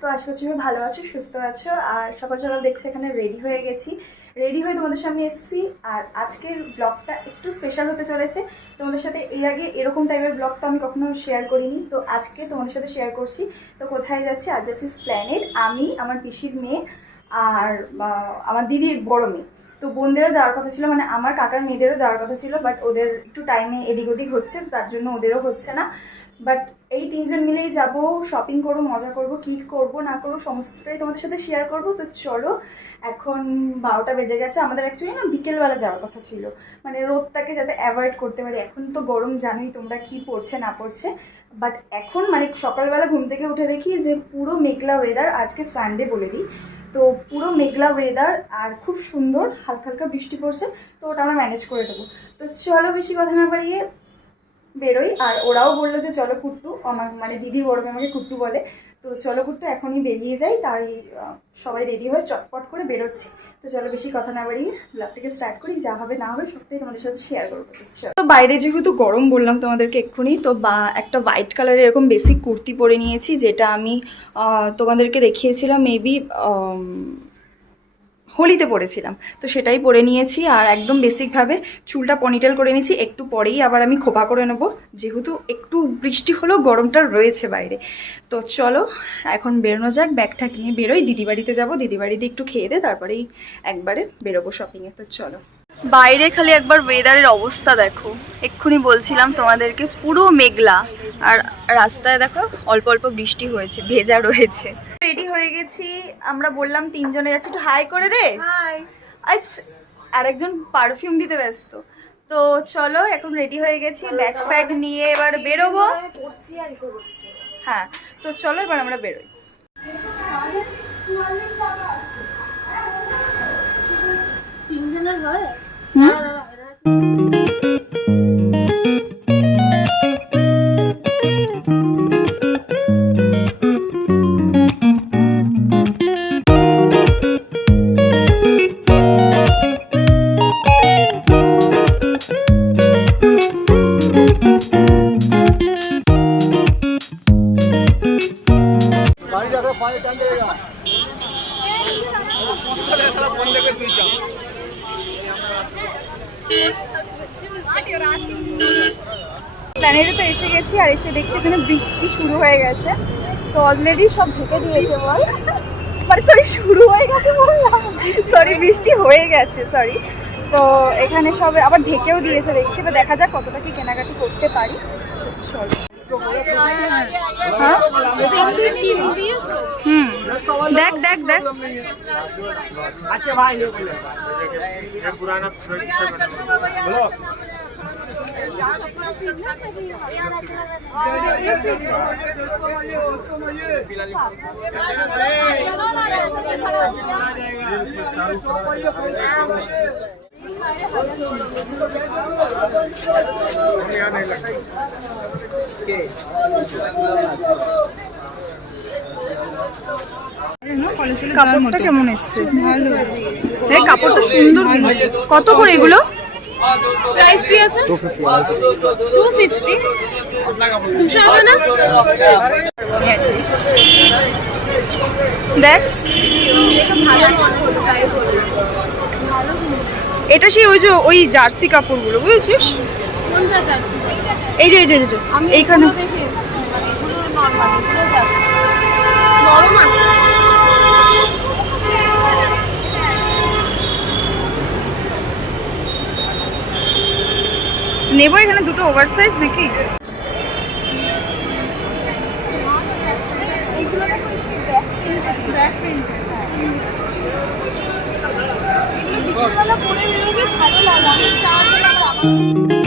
তো আশা করছি তুমি ভালো আছো, সুস্থ আছো। আর সকাল সকাল দেখছি এখানে রেডি হয়ে গেছি। রেডি হয়ে তোমাদের সামনে এসেছি। আর আজকের ব্লগটা একটু স্পেশাল হতে চলেছে। তোমাদের সাথে এর আগে এরকম টাইপের ব্লগ তো আমি কখনো শেয়ার করিনি। তো আজকে তোমাদের সাথে শেয়ার করছি। তো কোথায় যাচ্ছি? আজ যাচ্ছি স্প্ল্যানেড আমি, আমার পিসির মেয়ে আর আমার দিদির বড় মেয়ে। তো বোনদেরও যাওয়ার কথা ছিল মানে আমার কাকার মেয়েদেরও যাওয়ার কথা ছিল বাট ওদের একটু টাইমে এদিক ওদিক হচ্ছে, তার জন্য ওদেরও হচ্ছে না। বাট এই তিনজন মিলেই যাব শপিং করব, মজা করব, কি করব, না করব, সমস্তটাই তোমাদের সাথে শেয়ার করব। তো চলো, এখন বারোটা বেজে গেছে। আমাদের অ্যাকচুয়ালি না বিকেলবেলা যাওয়ার কথা ছিল। মানে রোদটাকে যাতে অ্যাভয়েড করতে পারি। এখন তো গরম, জানোই তোমরা কি পড়ছে, না পড়ছে। বাট এখন মানে সকালবেলা ঘুম থেকে উঠে দেখি যে পুরো মেঘলা ওয়েদার আজকে সানডে বলে দিই। তো পুরো মেঘলা ওয়েদার আর খুব সুন্দর, হালকা হালকা বৃষ্টি পড়ছে। তো ওটা আমরা ম্যানেজ করে দেবো। তো চলো বেশি কথা না বাড়িয়ে বেরোই। আর ওরাও বলল যে, চলো কুট্টু। আমার মানে দিদির বড় আমাকে কুট্টু বলে। তো চলো কুট্টু, এখনই বেরিয়ে যাই। তাই সবাই রেডি হয়ে চটপট করে বেরোচ্ছি। তো চলো বেশি কথা না বাড়িয়ে ব্লগটাকে স্টার্ট করি। যা হবে না হবে সবটাই তোমাদের সাথে শেয়ার করব। তো বাইরে যেহেতু গরম বললাম তোমাদেরকে এক্ষুনি, তো বা, একটা হোয়াইট কালারের এরকম বেসিক কুর্তি পরে নিয়েছি, যেটা আমি তোমাদেরকে দেখিয়েছিলাম মেবি হোলিতে পরেছিলাম। তো সেটাই পরে নিয়েছি আর একদম বেসিকভাবে চুলটা পনিটেল করে নিয়েছি। একটু পরেই আবার আমি খোপা করে নেব। যেহেতু একটু বৃষ্টি হলেও গরমটা রয়েছে বাইরে। তো চলো, এখন বেরোনো যাক ব্যাগটা নিয়ে বেরোই। দিদি বাড়িতে যাব দিদি বাড়িতে একটু খেয়ে দে তারপরেই একবারে বেরোবো শপিংয়ে তো চলো। বাইরে খালি একবার ওয়েদারের অবস্থা দেখো। এক্ষুনি বলছিলাম তোমাদেরকে, পুরো মেঘলা। আর রাস্তায় দেখো, অল্প অল্প বৃষ্টি হয়েছে, ভেজা রয়েছে। রেডি হয়ে গেছি। আমরা বললাম তিনজনে যাচ্ছি একটু হাই করে দে। আচ্ছা আরেকজন পারফিউম দিতে ব্যস্ত। তো চলো এখন রেডি হয়ে গেছি ব্যাগ ফ্যাগ নিয়ে এবার বেরোবো। হ্যাঁ তো চলো এবার আমরা বেরোই। তিনজনের হয়? হুম? দাঁড়া, দাঁড়া, দাঁড়া। প্ল্যানেটে তো এসে গেছি আর এসে দেখছি এখানে বৃষ্টি শুরু হয়ে গেছে। তো অলরেডি সব ঢেকে দিয়েছে বল। মানে সরি শুরু হয়ে গেছে বললাম। সরি বৃষ্টি হয়ে গেছে সরি তো এখানে সব আবার ঢেকেও দিয়েছে দেখছি। এবার দেখা যাক কতটা কি কেনাকাটি করতে পারি। তো চলো হ্যাঁ? হুম। দেখ দেখ দেখ। কাপড়টা কেমন এসছে? ভালো। এই কাপড়টা সুন্দর কত করে এগুলো? প্রাইস কি আছে? টু ফিফটি দুশো হবে না? দেখ। এটা সেই ওই যে ওই জার্সি কাপড়গুলো বুঝেছিস? এই যে এই যে এইখানে। নরম আছে। নেব এখানে দুটো ওভার সাইজ নাকি ভালো দেখো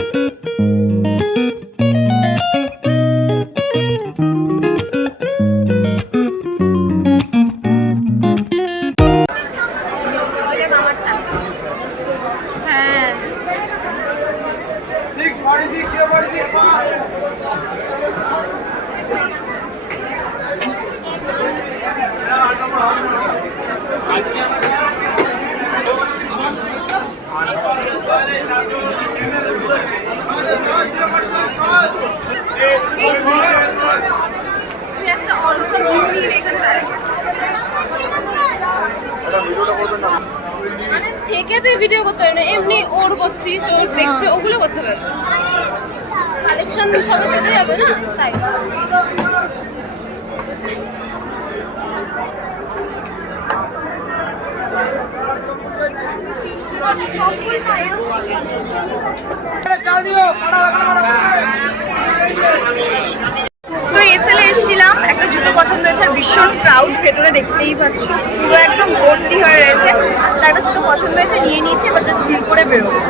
করছিস ওর দেখছে ওগুলো করতে পারবে কালেকশন সবার সাথে যাবে না? তাই। তো এসএলে এসেছিলাম একটা পছন্দ হয়েছে আর ভীষণ ক্রাউড ভেতরে দেখতেই পাচ্ছ। পুরো একদম ভর্তি হয়ে রয়েছে। তারপর জুতো পছন্দ হয়েছে নিয়ে নিয়েছে, এবার জাস্ট ফিল করে বেরোবো।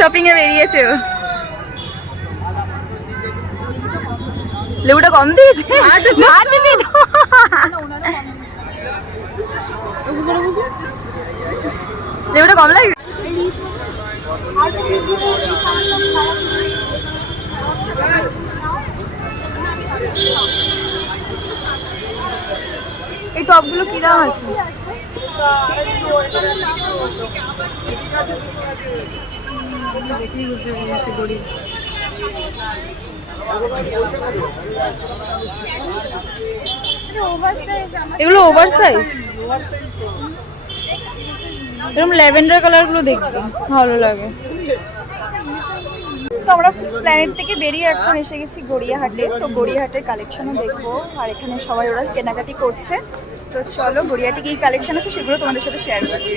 শপিং এ বেরিয়েছে। লেবুটা কম দিয়েছে? লেবুটা কম লাগে এই টপগুলো কি দাম আছে? দেখলেই বুঝতে পেরেছি গরিব। এগুলো ওভার সাইজ? এরকম ল্যাভেন্ডার কালারগুলো দেখতে ভালো লাগে। তো আমরা প্ল্যানেট থেকে বেরিয়ে এখন এসে গেছি গড়িয়াহাটে। তো গড়িয়াহাটের কালেকশনও দেখব। আর এখানে সবাই ওরা কেনাকাটি করছে। তো চলো গড়িয়াহাটে কি কালেকশন আছে সেগুলো তোমাদের সাথে শেয়ার করছি।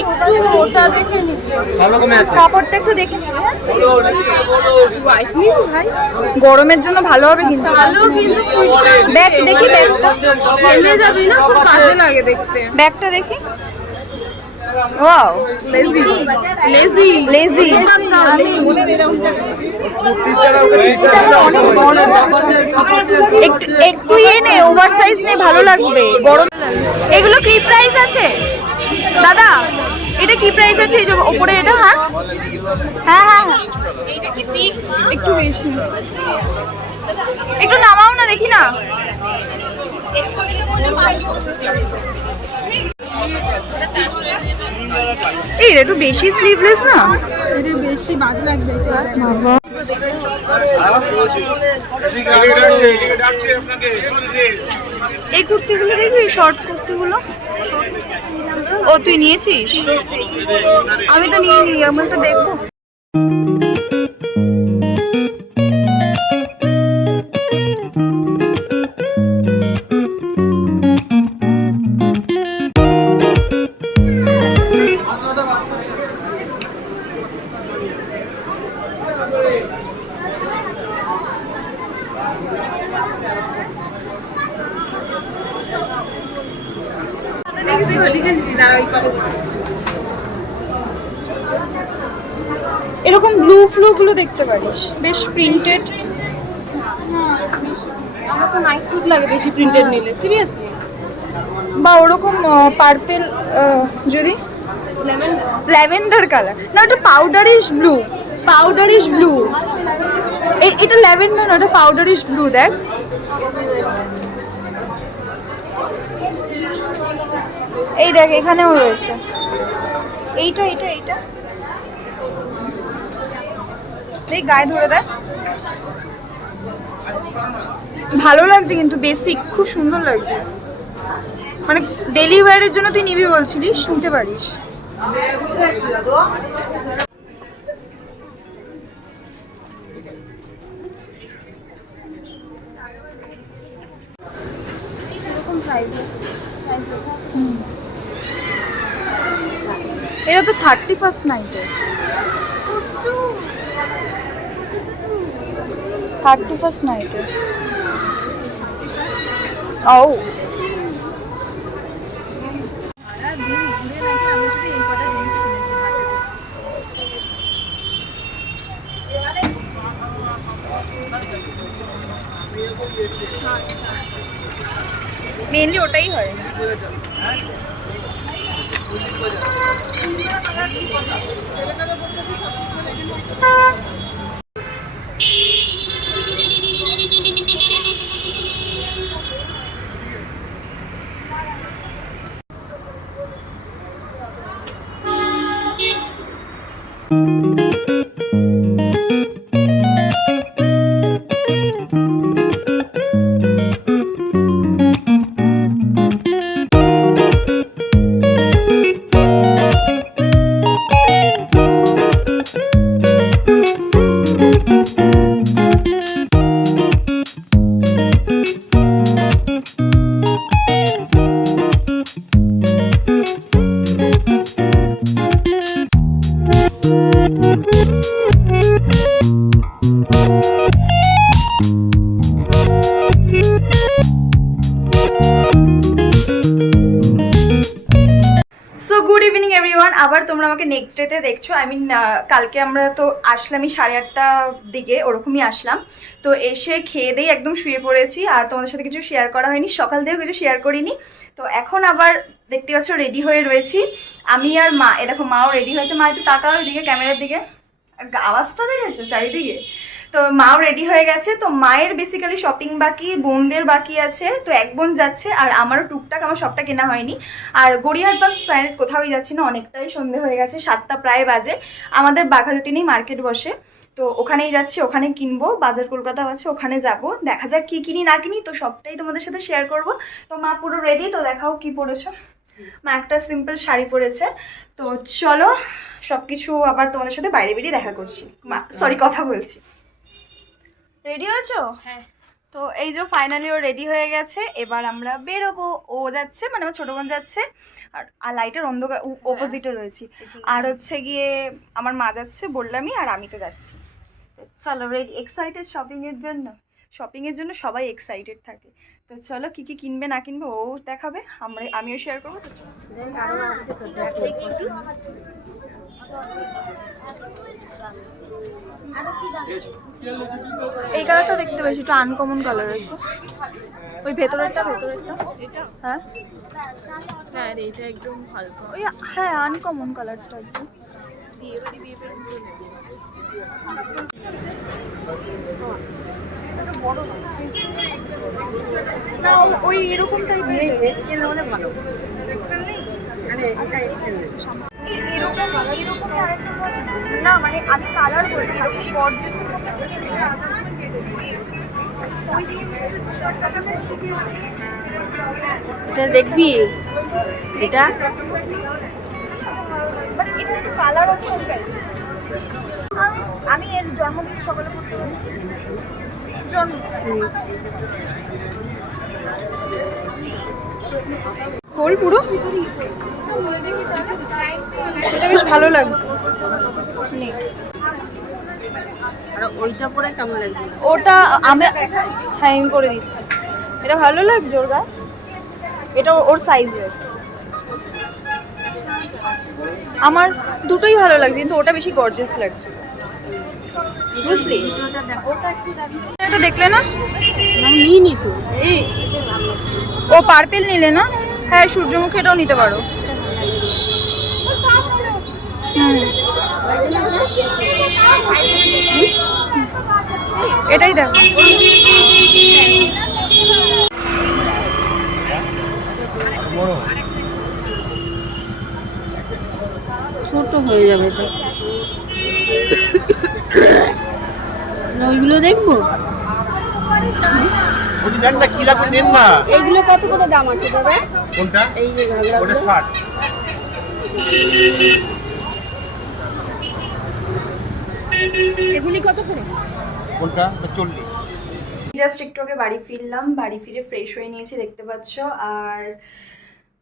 একটু মোটা দেখে নিতে কাপড়টা একটু দেখে ভাই গরমের জন্য ভালো হবে কিন্তু। ভালো কিন্তু ব্যাগ দেখি ব্যাগটা ফেলে যাবি না? খুব কাজে লাগে দেখতে। ব্যাগটা দেখি। ওয়াও। লেজি লেজি লেজি একটু একটু ইয়ে নে ওভার সাইজ নে ভালো লাগবে। গরম এগুলো কি প্রাইস আছে? দাদা এটা কি প্রাইস আছে? এই যে ওপরে এটা হ্যাঁ? হ্যাঁ হ্যাঁ হ্যাঁ। একটু বেশি। একটু নামাও না দেখি না। এই একটু বেশি স্লিভলেস না? এটা বেশি বাজে লাগবে বাবা। এই কুর্তিগুলো দেখবি শর্ট কুর্তিগুলো? ও তুই নিয়েছিস? আমি তো নিয়ে নিই আমি তো দেখব। বেশ প্রিন্টেড আমার তো নাইট স্যুট লাগে বেশি প্রিন্টেড নিলে। সিরিয়াসলি বা ওরকম পার্পেল যদি? ল্যাভেন্ডার কালার না ওটা পাউডারিশ ব্লু পাউডারিশ ব্লু এটা ল্যাভেন্ডার না ওটা পাউডারিশ ব্লু দেখ। এই দেখ এখানেও রয়েছে। এইটা এইটা এইটা। এই গায়ে ধরে দেখ ভালো লাগছে কিন্তু বেসিক খুব সুন্দর লাগছে। মানে ডেলি জন্য তুই নিবি বলছিলিস, নিতে পারিস। এটা তো থার্টি ফার্স্ট নাইটে থার্টি ফার্স্ট নাইটে ও মেনলি ওটাই হয়। তোমরা আমাকে নেক্সট ডেতে দেখছ। আই মিন কালকে আমরা তো আসলামই সাড়ে আটটার দিকে, ওরকমই আসলাম। তো এসে খেয়ে দিয়ে একদম শুয়ে পড়েছি, আর তোমাদের সাথে কিছু শেয়ার করা হয়নি। সকাল থেকেও কিছু শেয়ার করিনি। তো এখন আবার দেখতে পাচ্ছ রেডি হয়ে রয়েছি। আমি আর মা, এ দেখো, মাও রেডি হয়েছে। মা একটু তাকাও এদিকে ক্যামেরার দিকে। আওয়াজটা দেখেছ চারিদিকে? তো মাও রেডি হয়ে গেছে, তো মায়ের বেসিক্যালি শপিং বাকি, বোনদের বাকি আছে, তো এক বোন যাচ্ছে আর আমারও টুকটাক আমার সবটা কেনা হয়নি। আর গড়িয়াহাট বাস প্ল্যানেট কোথাও যাচ্ছি না, অনেকটাই সন্ধে হয়ে গেছে, সাতটা প্রায় বাজে। আমাদের বাঘাযতীনেই মার্কেট বসে, তো ওখানেই যাচ্ছি, ওখানে কিনবো, বাজার কলকাতাও আছে, ওখানে যাব। দেখা যাক কি কিনি না কিনি, তো সবটাই তোমাদের সাথে শেয়ার করব। তো মা পুরো রেডি তো দেখাও কি পরেছো। মা একটা সিম্পল শাড়ি পরেছে, তো চলো সব কিছু আবার তোমাদের সাথে বাইরে বেরিয়ে দেখা করছি। মা সরি কথা বলছি। রেডি হয়েছো? হ্যাঁ। তো এই যে ফাইনালি ও রেডি হয়ে গেছে এবার আমরা বেরোবো। ও যাচ্ছে মানে আমার ছোটো বোন যাচ্ছে আর আর লাইটের অন্ধকার অপোজিটে রয়েছি। আর হচ্ছে গিয়ে আমার মা যাচ্ছে বললামই আর আমি তো যাচ্ছি। চলো রেডি এক্সাইটেড শপিংয়ের জন্য? শপিংয়ের জন্য সবাই এক্সাইটেড থাকে। তো চলো কি কি কিনবে না কিনবে ও দেখাবে। আমরা আমিও শেয়ার করব তো চলো। এই কালারটা দেখতে বেশি একটু আনকমন কালার আছে। ওই ভেতরেরটা ভেতরেরটা? এটা হ্যাঁ? হ্যাঁ রে, এটা একদম হালকা। ওই হ্যাঁ আনকমন কালারটা একদম। না ওই এরকম টাইপের এক্সেল হলে ভালো। মানে এটা এক্সেল এরকম। না মানে আমি কালার বলছি এটা দেখবি? এটা? এটা একটু কালার অপশন চাইছি। আমি আমি এর জন্মদিনে সকালে করতে জন্ম হোল পুরো? এটা বেশ ভালো লাগছে। ওটা আমি হ্যাং করে দিচ্ছি। এটা ভালো লাগছে ওর গায়ে? এটা ওর সাইজের আমার দুটোই ভালো লাগছে কিন্তু ওটা বেশি গর্জিয়াস লাগছে। বুঝলি? এটা দেখলে না? নিই নি তো। ও পার্পেল নিলে না? হ্যাঁ সূর্যমুখী এটাও নিতে পারো। এটাই দেখো। ছোট হয়ে যাবে এটা। ওইগুলো দেখব? বলছি নেন না কি লাগবে? নেন না। এইগুলো কত করে দাম আছে দাদা? কোনটা? এই যে ওটা ষাট। এগুলি কত করে? কোনটা? চল্লিশ। জাস্ট একটু আগে বাড়ি ফিরলাম বাড়ি ফিরে ফ্রেশ হয়ে নিয়েছি দেখতে পাচ্ছ। আর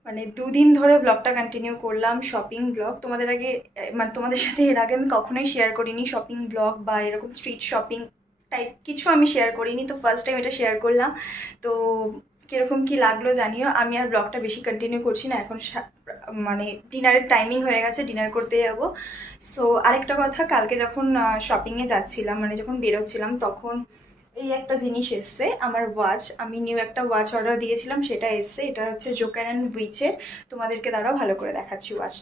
মানে দুদিন ধরে ব্লগটা কন্টিনিউ করলাম শপিং ব্লগ তোমাদের আগে মানে তোমাদের সাথে এর আগে আমি কখনোই শেয়ার করিনি শপিং ব্লগ বা এরকম স্ট্রিট শপিং টাইপ কিছু আমি শেয়ার করিনি, তো ফার্স্ট টাইম এটা শেয়ার করলাম। তো কীরকম কি লাগল জানিও। আমি আর ব্লগটা বেশি কন্টিনিউ করছি না, এখন মানে ডিনারের টাইমিং হয়ে গেছে ডিনার করতে যাব। সো আরেকটা কথা, কালকে যখন শপিংয়ে যাচ্ছিলাম মানে যখন বেরোচ্ছিলাম, তখন এই একটা জিনিস এসছে, আমার ওয়াচ আমি নিউ একটা ওয়াচ অর্ডার দিয়েছিলাম, সেটা এসছে, এটা হচ্ছে জোকার অ্যান্ড উইচের তোমাদেরকে দাঁড়াও, ভালো করে দেখাচ্ছি ওয়াচ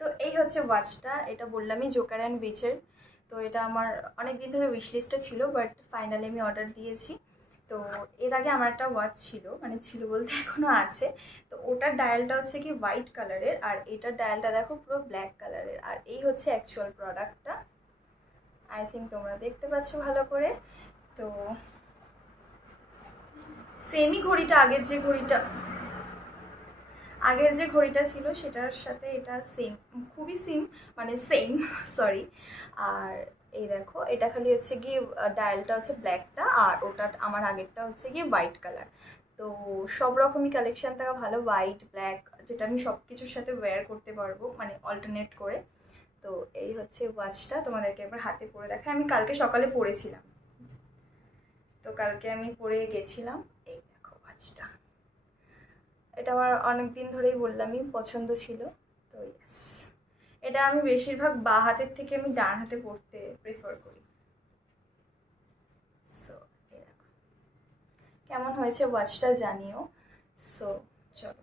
তো এই হচ্ছে ওয়াচটা এটা বললামই জোকার অ্যান্ড উইচের তো এটা আমার অনেক দিন ধরে উইশ লিস্টে ছিল বাট ফাইনালি আমি অর্ডার দিয়েছি। তো এর আগে আমার একটা ওয়াচ ছিল মানে ছিল বলতে এখনও আছে। তো ওটার ডায়ালটা হচ্ছে কি হোয়াইট কালারের আর এটার ডায়ালটা দেখো পুরো ব্ল্যাক কালারের আর এই হচ্ছে অ্যাকচুয়াল প্রোডাক্টটা আই থিঙ্ক তোমরা দেখতে পাচ্ছ ভালো করে। তো সেমই ঘড়িটা, আগের যে ঘড়িটা আগের যে ঘড়িটা ছিল সেটার সাথে এটা সেম খুবই সিম মানে সেম সরি আর এই দেখো, এটা খালি হচ্ছে গিয়ে ডায়ালটা হচ্ছে ব্ল্যাকটা আর ওটা, আমার আগেরটা হচ্ছে গিয়ে হোয়াইট কালার তো সব রকমই কালেকশান থাকা ভালো হোয়াইট ব্ল্যাক যেটা আমি সব কিছুর সাথে ওয়্যার করতে পারব মানে অল্টারনেট করে। তো এই হচ্ছে ওয়াচটা তোমাদেরকে একবার হাতে পরে দেখাই। আমি কালকে সকালে পরেছিলাম। তো কালকে আমি পরে গেছিলাম, এই দেখো ওয়াচটা এটা আমার অনেক দিন ধরেই বললামই, পছন্দ ছিল। তো ইয়েস এটা আমি বেশিরভাগ বা হাতের থেকে আমি ডান হাতে পড়তে প্রেফার করি। সো কেমন হয়েছে ওয়াচটা জানিও। সো চলো।